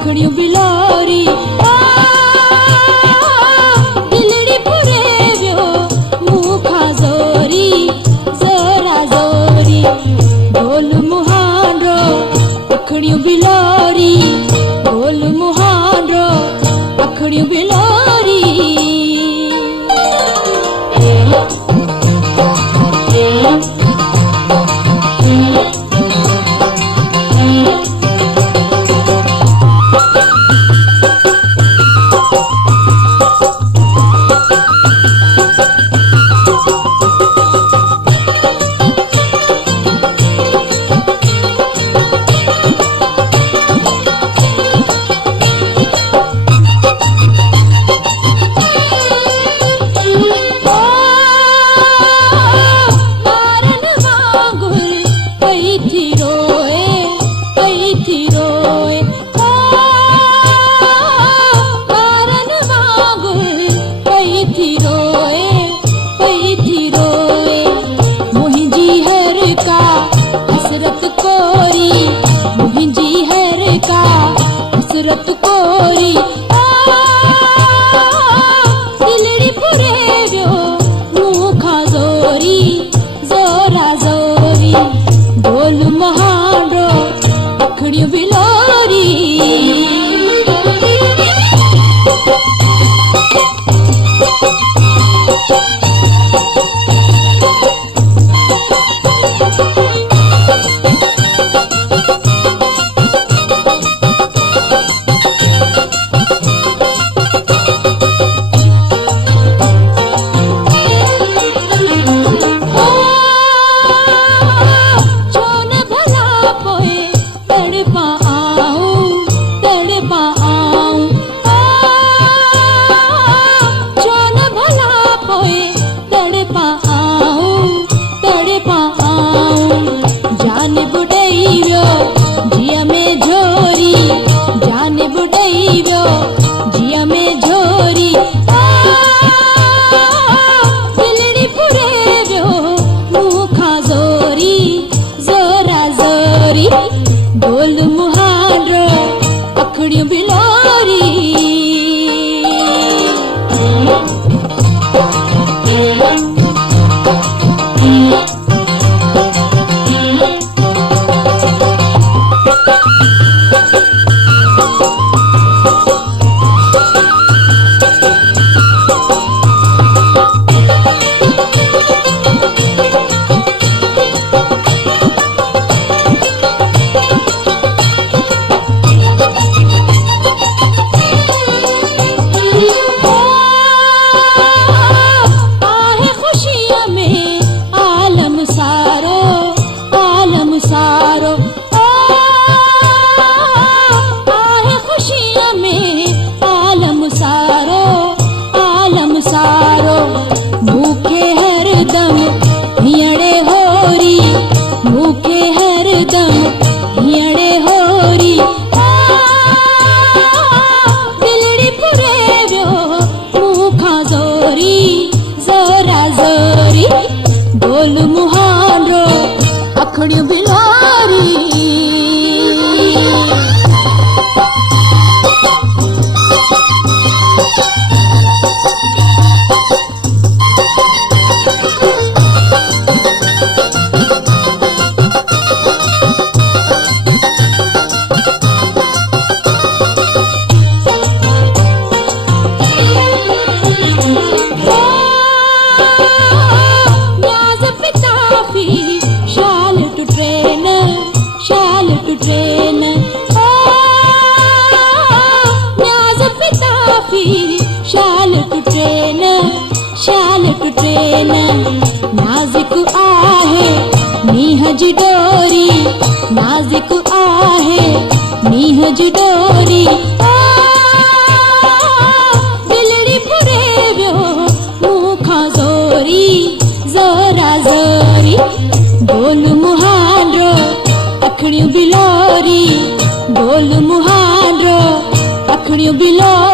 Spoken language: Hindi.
अखड़ियूं बिलोरी दिलड़ी पुरे वियो मूंखां ज़ोरी ज़रा ज़ोरी ढोल मुहांडो अखड़ियूं बिलोरी ढोल मुहांडो अखड़ियूं बिलोरी हसरत कोरी दिलड़ी पुरे वियो मूंखां ज़ोरी ज़ोरा ज़ोरी ढोल मुहांडो अखड़ियूं बिलोरी ढोल मुहांडो अखड़ियूं बिलोरी भूखे हरदम हियड़े होरी भूखे हरदम हियड़े होरी दिलड़ी पुरे वियो मूंखां ज़ोरी ज़ोरा ज़ोरी ढोल मुहांडो अखड़ियूं बिलोरी ट्रेन नाज़ुक आहे नीह जी डोरी नाज़ुक आहे नीह जी डोरी दिलड़ी पुरे वियो मूंखां ज़ोरी ज़ोरा ज़ोरी ढोल मुहांडो अखड़ियूं बिलोरी ढोल मुहांडो अखड़ियूं बिलोरी